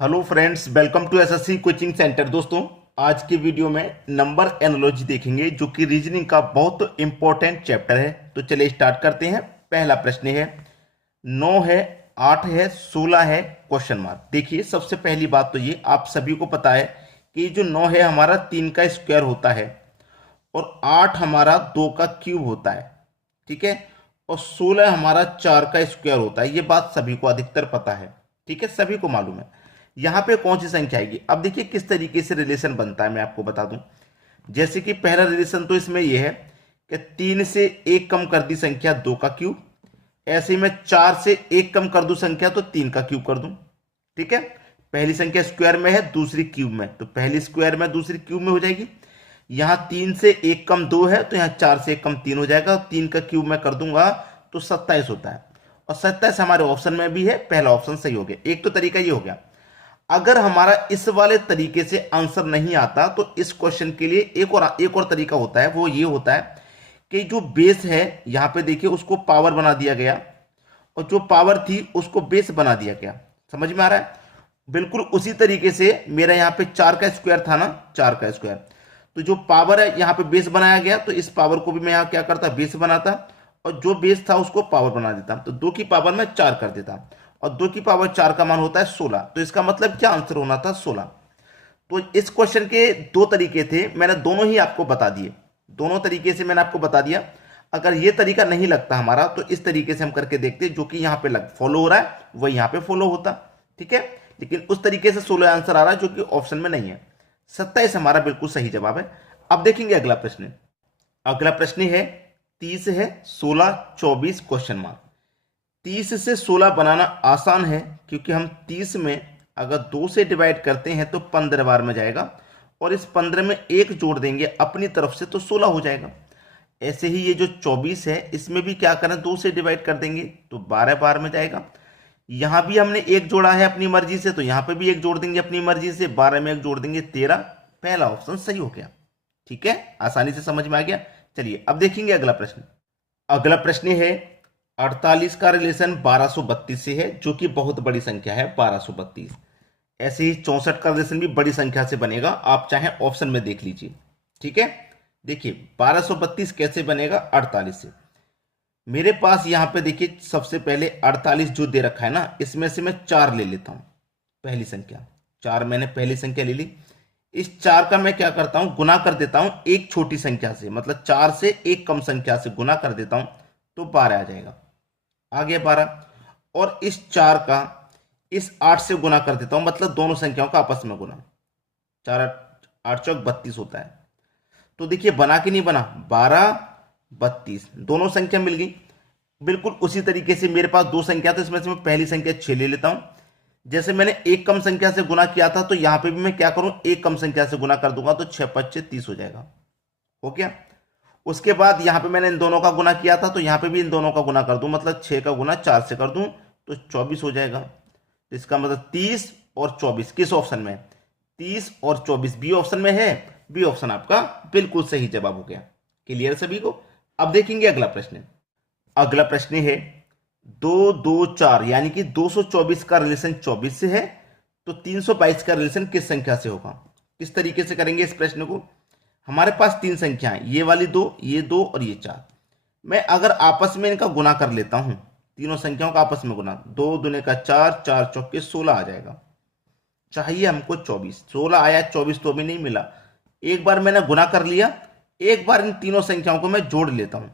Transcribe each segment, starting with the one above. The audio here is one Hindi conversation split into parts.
Hello friends, welcome to SSC coaching centre. दोस्तों, आज की वीडियो में नंबर एनालॉजी देखेंगे जो कि रीजनिंग का बहुत इंपॉर्टेंट चैप्टर है। तो चलिए स्टार्ट करते हैं। पहला प्रश्न है, 9 है, 8 है, 16 है, क्वेश्चन मार्क। देखिए, सबसे पहली बात तो ये आप सभी को पता है कि जो 9 है हमारा 3 का स्क्वायर होता है और 8 हमारा 2 का क्यूब होता है, ठीक है। और 16 हमारा 4 का स्क्वायर होता है। ये बात सभी को अधिकतर पता है, ठीक है, सभी को मालूम है। यहाँ पे कौन सी संख्या आएगी? अब देखिए किस तरीके से रिलेशन बनता है, मैं आपको बता दूं। जैसे कि पहला रिलेशन तो इसमें यह है कि 3 से 1 कम कर दी संख्या 2 का क्यूब। ऐसे ही मैं 4 से 1 कम कर दूं संख्या तो 3 का क्यूब कर दूं, ठीक है। पहली संख्या स्क्वायर में है, दूसरी क्यूब में, तो पहली स्क्वायर में दूसरी क्यूब में हो जाएगी। यहां 3 से 1 कम 2 है तो यहां 4 से 1 कम 3 हो जाएगा। 3 का क्यूब में कर दूंगा तो 27 होता है। और 27 हमारे ऑप्शन में भी है, पहला ऑप्शन सही हो गया। एक तो तरीका ये हो गया। अगर हमारा इस वाले तरीके से आंसर नहीं आता तो इस क्वेश्चन के लिए एक और तरीका होता है। वो ये होता है कि जो बेस है यहां पे देखिए उसको पावर बना दिया गया और जो पावर थी उसको बेस बना दिया गया। समझ में आ रहा है? बिल्कुल उसी तरीके से मेरा यहाँ पे 4 का स्क्वायर था ना, 4 का स्क्वायर, तो जो पावर है यहाँ पे बेस बनाया गया, तो इस पावर को भी मैं यहाँ क्या करता, बेस बनाता, और जो बेस था उसको पावर बना देता। तो 2 की पावर में 4 कर देता, और 2 की पावर 4 का मान होता है 16। तो इसका मतलब क्या आंसर होना था? 16। तो इस क्वेश्चन के दो तरीके थे, मैंने दोनों ही आपको बता दिए। दोनों तरीके से मैंने आपको बता दिया। अगर ये तरीका नहीं लगता हमारा तो इस तरीके से हम करके देखते, जो कि यहाँ पे फॉलो हो रहा है वही यहाँ पे फॉलो होता, ठीक है। लेकिन उस तरीके से 16 आंसर आ रहा है जो कि ऑप्शन में नहीं है। 27 हमारा बिल्कुल सही जवाब है। अब देखेंगे अगला प्रश्न। अगला प्रश्न है 30 है, 16, 24, क्वेश्चन मार्क। 30 से 16 बनाना आसान है क्योंकि हम 30 में अगर 2 से डिवाइड करते हैं तो 15 बार में जाएगा, और इस 15 में एक जोड़ देंगे अपनी तरफ से तो 16 हो जाएगा। ऐसे ही ये जो 24 है इसमें भी क्या करें, 2 से डिवाइड कर देंगे तो 12 बार में जाएगा। यहां भी हमने एक जोड़ा है अपनी मर्जी से, तो यहां पे भी एक जोड़ देंगे अपनी मर्जी से, 12 में एक जोड़ देंगे 13। पहला ऑप्शन सही हो गया, ठीक है। आसानी से समझ में आ गया। चलिए अब देखेंगे अगला प्रश्न। अगला प्रश्न है 48 का रिलेशन 1232 से है, जो कि बहुत बड़ी संख्या है 1232। ऐसे ही 64 का रिलेशन भी बड़ी संख्या से बनेगा, आप चाहे ऑप्शन में देख लीजिए, ठीक है। देखिए 1232 कैसे बनेगा 48 से। मेरे पास यहां पे देखिए सबसे पहले 48 जो दे रखा है ना, इसमें से मैं 4 ले लेता हूं। पहली संख्या 4, मैंने पहली संख्या ले ली। इस 4 का मैं क्या करता हूं, गुना कर देता हूं एक छोटी संख्या से, मतलब 4 से एक कम संख्या से गुना कर देता हूं तो 12 आ जाएगा। आ गया 12। और इस 4 का इस 8 से गुना कर देता हूं, मतलब दोनों संख्याओं का आपस में गुना। 4 8 चौक 32 होता है। तो देखिए बना कि नहीं बना, 12 32 दोनों संख्या मिल गई। बिल्कुल उसी तरीके से मेरे पास दो संख्या, तो इसमें से मैं पहली संख्या 6 ले लेता हूं। जैसे मैंने एक कम संख्या से गुना किया था तो यहां पे भी मैं क्या करूं, एक कम संख्या से गुना कर दूंगा तो 6 5 30 हो जाएगा। हो गया। उसके बाद यहां पे मैंने इन दोनों का गुना किया था तो यहां पे भी इन दोनों का गुना कर दूं, मतलब 6 का गुना 4 से कर दूं तो 24 हो जाएगा। तो इसका मतलब 30 और 24 किस ऑप्शन में है? 30 और 24 बी ऑप्शन में है। बी ऑप्शन आपका बिल्कुल सही जवाब हो गया। क्लियर सभी को? अब देखेंगे अगला प्रश्न। अगला प्रश्न है 2 2 4, यानी कि 224 का रिलेशन 24 से है, तो 322 का रिलेशन किस संख्या से होगा? किस तरीके से करेंगे इस प्रश्न को? हमारे पास तीन संख्याएं, ये वाली 2, ये 2 और ये 4। मैं अगर आपस में इनका गुना कर लेता हूं, तीनों संख्याओं का आपस में गुना, 2 दूने का 4, 4 चौके 16 आ जाएगा। चाहिए हमको 24, 16 आया, 24 तो अभी नहीं मिला। एक बार मैंने गुना कर लिया, एक बार इन तीनों संख्याओं को मैं जोड़ लेता हूं।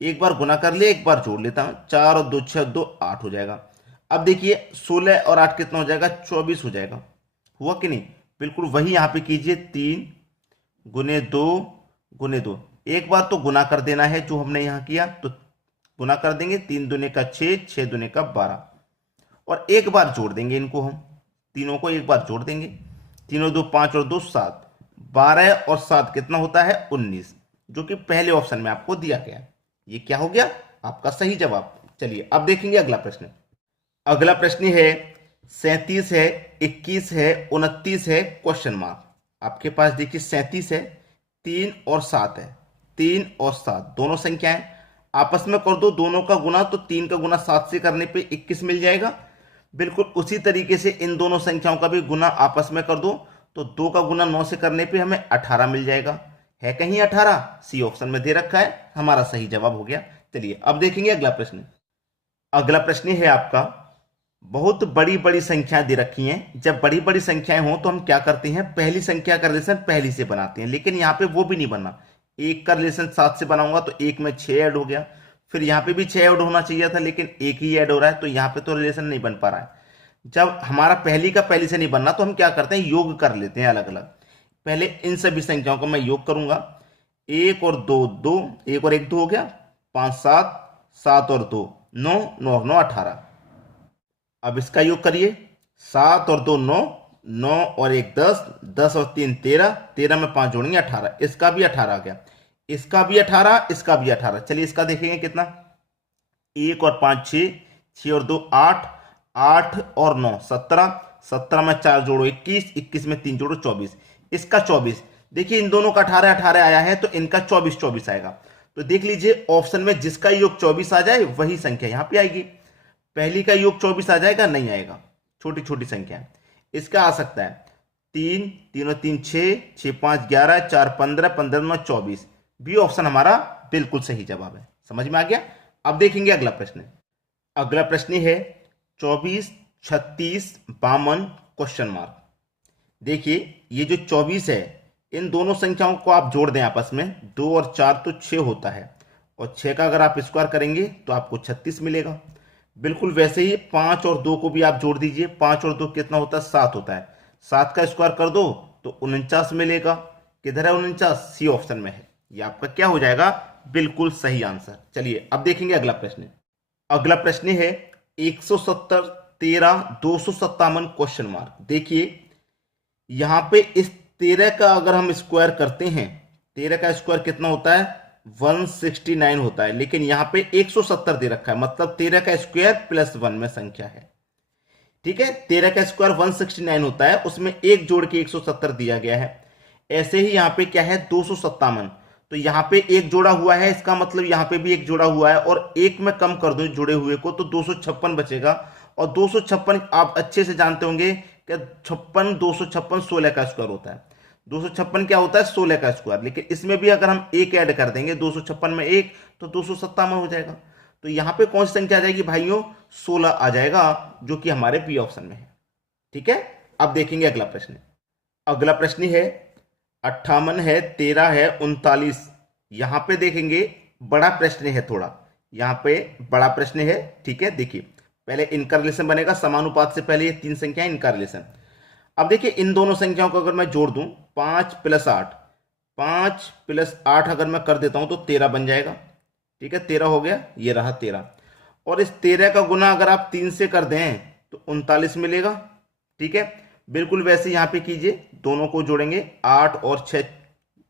एक बार गुना कर लिया, एक बार जोड़ लेता हूं, 4 और 2 6 2 8 हो जाएगा। अब देखिए 16 और 8 कितना हो जाएगा, 24 हो जाएगा। हुआ कि नहीं? बिल्कुल वही यहां पे कीजिए, 3 गुने 2 गुने 2। एक बार तो गुना कर देना है जो हमने यहां किया, तो गुना कर देंगे, 3 दूने का 6, 6 दूने का 12, और एक बार जोड़ देंगे इनको, हम तीनों को एक बार जोड़ देंगे। तीनों 2 5 और 2 7, 12 और 7 कितना होता है 19, जो कि पहले ऑप्शन में आपको दिया गया। ये क्या हो गया? आपका सही जवाब। चलिए अब देखेंगे अगला प्रश्न। अगला प्रश्न है 37 है, 21 है, 29 है, क्वेश्चन मार्क। आपके पास देखिए 37 है, 3 और 7 है। 3 और 7 दोनों संख्याएं आपस में कर दो दोनों का गुना, तो 3 का गुना 7 से करने पे 21 मिल जाएगा। बिल्कुल उसी तरीके से इन दोनों संख्याओं का भी गुना आपस में कर दो, तो 2 का गुना 9 से करने पे हमें 18 मिल जाएगा। है कहीं 18? सी ऑप्शन में दे रखा है, हमारा सही जवाब हो गया। चलिए अब देखेंगे अगला प्रश्न। अगला प्रश्न है आपका, बहुत बड़ी बड़ी संख्याएं दे रखी हैं। जब बड़ी बड़ी संख्याएं हों तो हम क्या करते हैं, पहली संख्या का रिलेशन पहली से बनाते हैं, लेकिन यहाँ पे वो भी नहीं बना। एक का रिलेशन 7 से बनाऊंगा तो एक में 6 ऐड हो गया, फिर यहाँ पे भी 6 ऐड होना चाहिए था, लेकिन एक ही ऐड हो रहा है, तो यहाँ पे तो रिलेशन नहीं बन पा रहा है। जब हमारा पहली का पहली से नहीं बनना तो हम क्या करते हैं, योग कर लेते हैं अलग अलग। पहले इन सभी संख्याओं को मैं योग करूंगा। 1 और 2 2, 1 और 1 2 हो गया, 5 7, 7 और 2 9, 9 और 9 18। अब इसका योग करिए, 7 और 2 9, 9 और 1 10, 10 और 3 13, 13 में 5 जोड़ेंगे 18, इसका भी 18 आ गया, इसका भी 18, इसका भी 18। चलिए इसका देखेंगे कितना, 1 और 5 6, 6 और 2 8, 8 और 9 17, 17 में 4 जोड़ो 21, 21 में 3 जोड़ो 24, इसका 24। देखिए इन दोनों का 18 18 आया है, तो इनका 24 24 आएगा। तो देख लीजिए ऑप्शन में जिसका योग 24 आ जाए वही संख्या यहां पे आएगी। पहली का योग 24 आ जाएगा, नहीं आएगा, छोटी छोटी संख्या है। इसका आ सकता है 3 3 और 3 6, 6 5 11, 4 15, 15 9 24। बी ऑप्शन हमारा बिल्कुल सही जवाब है। समझ में आ गया। अब देखेंगे अगला प्रश्न। अगला प्रश्न है 24 36 52 क्वेश्चन मार्क। देखिए ये जो 24 है, इन दोनों संख्याओं को आप जोड़ दें आपस में, 2 और 4 तो 6 होता है, और 6 का अगर आप स्क्वायर करेंगे तो आपको 36 मिलेगा। बिल्कुल वैसे ही 5 और 2 को भी आप जोड़ दीजिए, 5 और 2 कितना होता है, 7 होता है, 7 का स्क्वायर कर दो तो 49 मिलेगा। किधर है 49? सी ऑप्शन में है। ये आपका क्या हो जाएगा, बिल्कुल सही आंसर। चलिए अब देखेंगे अगला प्रश्न। अगला प्रश्न है 170 13 257 क्वेश्चन मार्क। देखिए यहां पे इस 13 का अगर हम स्क्वायर करते हैं, 13 का स्क्वायर कितना होता है, 169 होता है, लेकिन यहां पे 170 दे रखा है, मतलब 13 का स्क्वायर प्लस 1 में संख्या है। ठीक है, 13 का स्क्वायर 169 होता है, उसमें एक जोड़ के 170 दिया गया है। ऐसे ही यहां पे क्या है 257, तो यहां पे एक जोड़ा हुआ है, इसका मतलब यहां पे भी एक जोड़ा हुआ है, और एक में कम कर दो जुड़े हुए को तो 256 बचेगा। और 256 आप अच्छे से जानते होंगे कि 56 256 16 का स्क्वायर होता है। 256 क्या होता है, 16 का स्क्वायर, लेकिन इसमें भी अगर हम एक ऐड कर देंगे 256 में एक, तो 257 हो जाएगा। तो यहां पे कौन सी संख्या आ जाएगी भाइयों, 16 आ जाएगा, जो कि हमारे बी ऑप्शन में है। ठीक है, अब देखेंगे अगला प्रश्न। अगला प्रश्न है 58 है, 13 है, 39। यहां पे देखेंगे बड़ा प्रश्न है थोड़ा, यहां पे बड़ा प्रश्न है। ठीक है, देखिए पहले इनका रिलेशन बनेगा, समानुपात से पहले ये तीन संख्या इनका रिलेशन। अब देखिए इन दोनों संख्याओं को अगर मैं जोड़ दूं, 5 + 8, 5 + 8 अगर मैं कर देता हूं तो 13 बन जाएगा। ठीक है, 13 हो गया, ये रहा 13। और इस 13 का गुना अगर आप 3 से कर दें तो 39 मिलेगा। ठीक है, बिल्कुल वैसे यहां पे कीजिए, दोनों को जोड़ेंगे, 8 और 6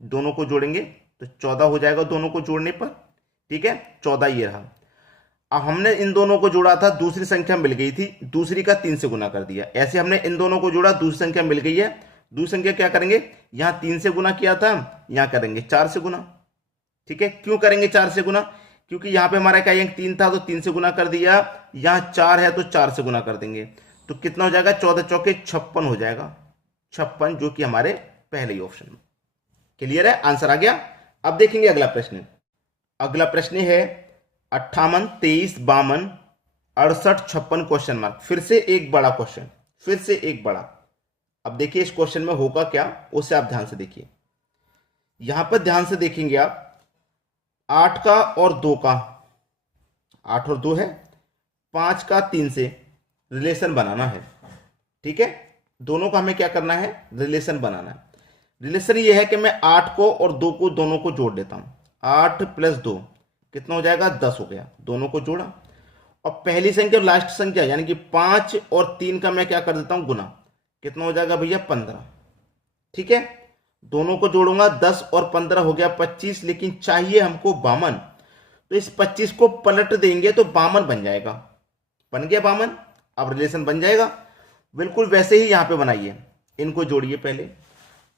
दोनों को जोड़ेंगे तो 14 हो जाएगा दोनों को जोड़ने पर। ठीक है, 14 ये रहा। अब हमने इन दोनों को जोड़ा था, दूसरी संख्या मिल गई थी, दूसरी का 3 से गुना कर दिया। ऐसे हमने इन दोनों को जोड़ा, दूसरी संख्या मिल गई है, दूसरी संख्या क्या करेंगे, यहां 3 से गुना किया था, यहां करेंगे 4 से गुना। ठीक है, क्यों करेंगे 4 से गुना, क्योंकि यहां पे हमारा क्या 3 था तो 3 से गुना कर दिया, यहां 4 है तो 4 से गुना कर देंगे, तो कितना हो जाएगा, 14 चौके 56 हो जाएगा, 56, जो कि हमारे पहले ही ऑप्शन में। क्लियर है, आंसर आ गया। अब देखेंगे अगला प्रश्न। अगला प्रश्न है 58 23 52 68 56 क्वेश्चन मार्क। फिर से एक बड़ा क्वेश्चन, फिर से एक बड़ा। अब देखिए इस क्वेश्चन में होगा क्या, उससे आप ध्यान से देखिए। यहां पर ध्यान से देखेंगे आप, 8 का और 2 का, 8 और 2 है, 5 का 3 से रिलेशन बनाना है। ठीक है, दोनों का हमें क्या करना है, रिलेशन बनाना है। रिलेशन ये है कि मैं 8 को और 2 को दोनों को जोड़ देता हूं, 8 + 2 कितना हो जाएगा, 10 हो गया, दोनों को जोड़ा। और पहली संख्या और लास्ट संख्या यानी कि 5 और 3 का मैं क्या कर देता हूं, गुना, कितना हो जाएगा भैया, 15। ठीक है, दोनों को जोड़ूंगा, 10 और 15 हो गया 25, लेकिन चाहिए हमको 52, तो इस 25 को पलट देंगे तो 52 बन जाएगा, बन गया 52। अब रिलेशन बन जाएगा, बिल्कुल वैसे ही यहां पे बनाइए, इनको जोड़िए पहले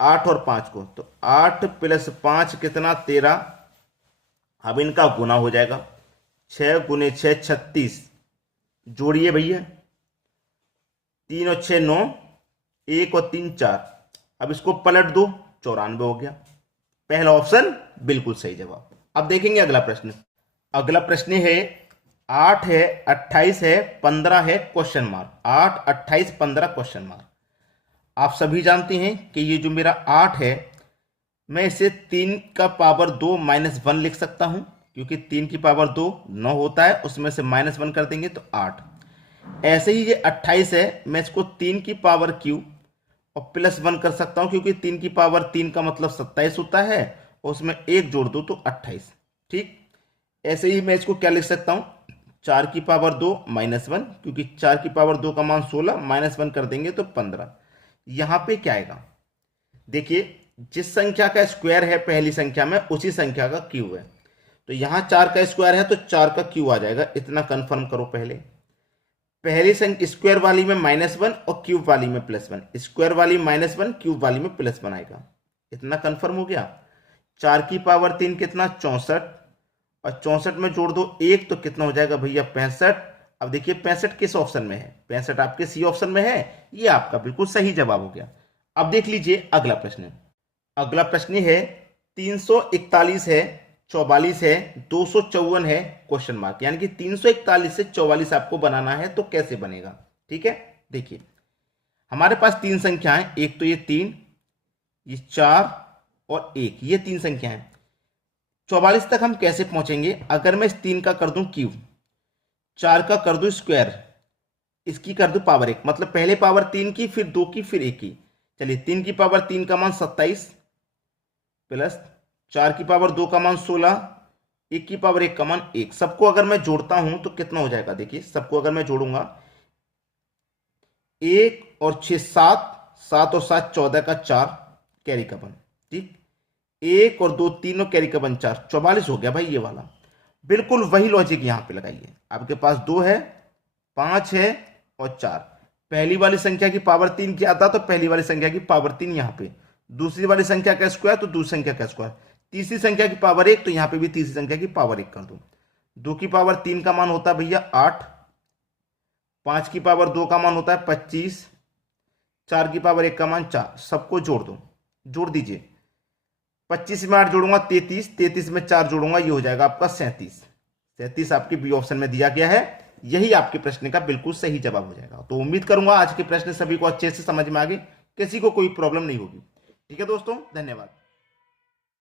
8 और 5 को, तो 8 + 5 कितना, 13। अब इनका गुना हो जाएगा, 6 × 6 36, जोड़िए भैया, 3 और 6 9, 1 और 3 4। अब इसको पलट दो, 94 हो गया। पहला ऑप्शन बिल्कुल सही जवाब। अब देखेंगे अगला प्रश्न। अगला प्रश्न है 8 है, 28 है, 15 है, क्वेश्चन मार्क। 8 28 15 question mark. आप सभी जानते हैं कि ये जो मेरा 8 है, मैं इसे 3 का पावर 2 माइनस 1 लिख सकता हूं, क्योंकि 3 की पावर 2 9 होता है, उसमें से माइनस 1 कर देंगे तो 8। ऐसे ही ये 28 है, मैं इसको 3 की पावर क्यू और प्लस 1 कर सकता हूं, क्योंकि 3 की पावर 3 का मतलब 27 होता है, और उसमें 1 जोड़ दो तो 28। ठीक, ऐसे ही मैं इसको क्या लिख सकता हूं, 4 की पावर 2 माइनस 1, क्योंकि 4 की पावर 2 का मान 16, माइनस 1 कर देंगे तो 15। यहां पे क्या आएगा, देखिए जिस संख्या का स्क्वायर है पहली संख्या में, उसी संख्या का क्यूब है। तो यहां 4 का स्क्वायर है तो 4 का क्यूब आ जाएगा, इतना कंफर्म करो। पहली संख्या स्क्वायर वाली में -1 और क्यूब वाली में +1, स्क्वायर वाली -1, क्यूब वाली में +1 आएगा, इतना कंफर्म हो गया। 4 की पावर 3 कितना, 64, और 64 में जोड़ दो 1 तो कितना हो जाएगा भैया, 65। अब देखिए 65 किस ऑप्शन में है, 65 आपके सी ऑप्शन में है, ये आपका बिल्कुल सही जवाब हो गया। अब देख लीजिए अगला प्रश्न। अगला प्रश्न है 341 है, 44 है, 254 है, क्वेश्चन मार्क। यानी कि 341 से 44 आपको बनाना है, तो कैसे बनेगा। ठीक है, देखिए हमारे पास तीन संख्याएं, एक तो ये 3, ये 4 और 1, ये तीन संख्याएं। 44 तक हम कैसे पहुंचेंगे, अगर मैं इस 3 का कर दूं क्यूब, 4 का कर दूं स्क्वायर, इसकी कर दूं पावर 1, मतलब पहले पावर 3 की, फिर 2 की, फिर 1 की। चलिए 3 की पावर 3 का मान 27, प्लस 4 की पावर 2 का मान 16, 1 की पावर 1 का मान 1। सबको अगर मैं जोड़ता हूं तो कितना हो जाएगा, देखिए सबको अगर मैं जोड़ूंगा, 1 और 6 7, 7 और 7 14 का 4, कैरी का 1। ठीक, 1 और 2 3 और कैरी का 1 4, 44 हो गया भाई ये वाला। बिल्कुल वही लॉजिक यहां पे लगाइए। आपके पास 2 है, 5 है और 4। पहली वाली संख्या की पावर 3 क्या आता, तो पहली वाली संख्या की पावर 3 यहां पे, दूसरी वाली संख्या का स्क्वायर तो दूसरी संख्या का स्क्वायर, तीसरी संख्या की पावर 1 तो यहां पे भी तीसरी संख्या की पावर 1 कर दो। 2 की पावर 3 का मान होता है भैया 8, 5 की पावर 2 का मान होता है 25, 4 की पावर 1 का मान 4। सबको जोड़ दो, जोड़ दीजिए। 25 में 8 जोड़ूंगा 33, 33 में 4 जोड़ूंगा, ये हो जाएगा आपका 37। 37 आपके बी ऑप्शन में दिया गया है, यही आपके प्रश्न का बिल्कुल सही जवाब हो जाएगा। तो उम्मीद करूंगा आज के प्रश्न सभी को अच्छे से समझ में आ गए, किसी को कोई प्रॉब्लम नहीं होगी। ठीक है दोस्तों, धन्यवाद।